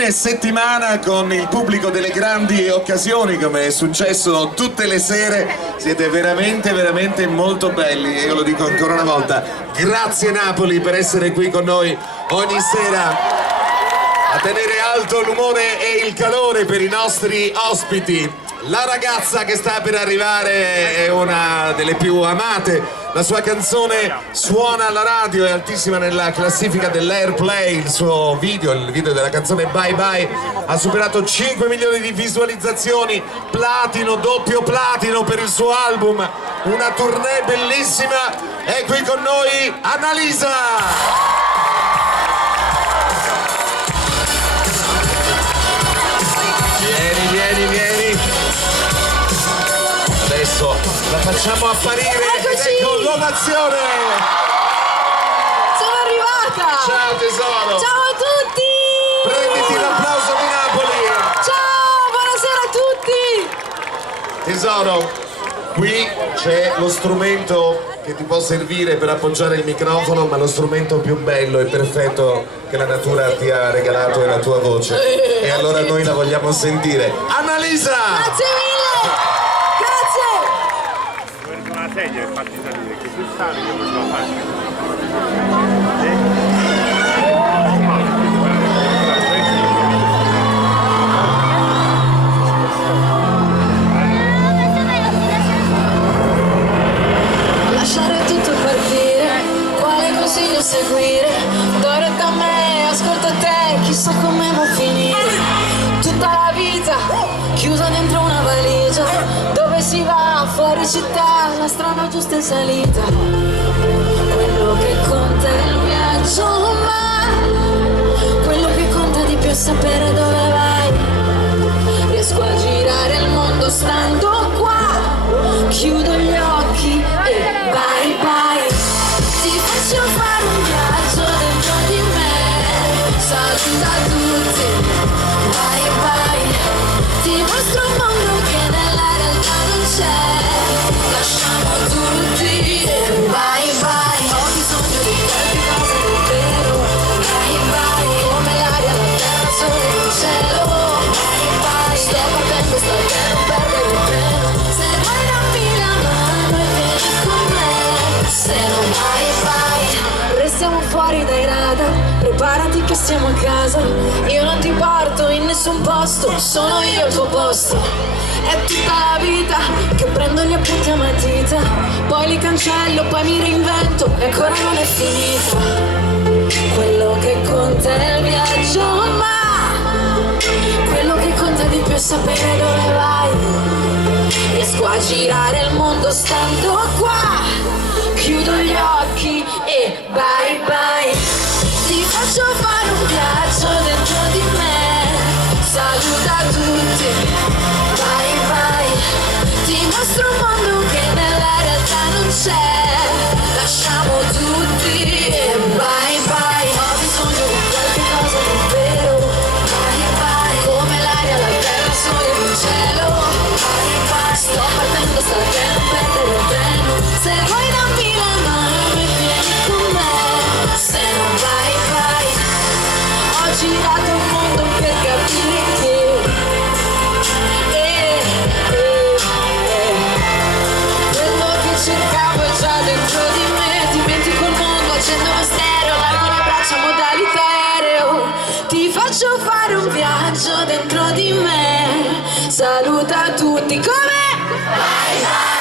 Fine settimana con il pubblico delle grandi occasioni, come è successo tutte le sere. Siete veramente molto belli e io lo dico ancora una volta. Grazie Napoli per essere qui con noi ogni sera a tenere alto l'umore e il calore per i nostri ospiti. La ragazza che sta per arrivare è una delle più amate. La sua canzone suona alla radio, è altissima nella classifica dell'Airplay. Il suo video, il video della canzone Bye Bye, ha superato 5 milioni di visualizzazioni, platino, doppio platino per il suo album. Una tournée bellissima. È qui con noi Annalisa! Vieni. Adesso la facciamo apparire. Eccoci! Ecco l'ovazione! Sono arrivata! Ciao tesoro! Ciao a tutti! Prenditi l'applauso di Napoli! Ciao, buonasera a tutti! Tesoro, qui c'è lo strumento che ti può servire per appoggiare il microfono, ma lo strumento più bello e perfetto che la natura ti ha regalato è la tua voce. E allora noi la vogliamo sentire. Annalisa! Grazie mille! Grazie! Una sedia e fatti salire, che tu sali che non lo fai. Lasciare tutto partire, quale consiglio seguire? D'ora da me, ascolta te, chissà come va a finire. Tutta la vita chiusa dentro una valigia, dove si va, fuori città, la strada giusta in salita. Quello che conta è il viaggio, ma quello che conta di più è sapere dove vai. Riesco a girare il mondo stando qua, chiudo gli occhi e bye bye. Ti faccio fare un viaggio dentro di me, saluta tutti, bye bye. Ti mostro un mondo che nella realtà non c'è, lasciamo tutti e bye bye. Ho bisogno di qualche cosa davvero, bye bye. Come l'aria, la terra, il sole e il cielo, bye bye. Sto partendo, sto per non perdere il treno. Se vuoi dammi la mano e vieni con me, se non bye bye. Restiamo fuori dai radar, preparati che siamo a casa. Io non ti porto in nessun posto, sono io al tuo posto. È tutta la vita che prendo gli appunti a matita, poi li cancello, poi mi reinvento e ancora non è finita. Quello che conta è il viaggio, ma quello che conta di più è sapere dove vai. Riesco a girare il mondo stando qua, chiudo gli occhi e bye bye. Ti faccio fare un viaggio dentro di me, saluta tutti, bye bye. Ti mostro un mondo che nella realtà non c'è, lasciamo tutti e bye bye. Ho bisogno di qualche cosa davvero, bye bye. Come l'aria, la terra, il sole e il cielo, bye bye. Sto partendo, sto per non perdere il treno. Se vuoi dammi la mano e vieni con me, se non bye bye. Ho girato il mondo per capire che quello che cercavo è già dentro di me. Dimentico il mondo, accendo lo stereo, largo le braccia, modalità aereo. Ti faccio fare un viaggio dentro di me, saluta tutti come bye bye.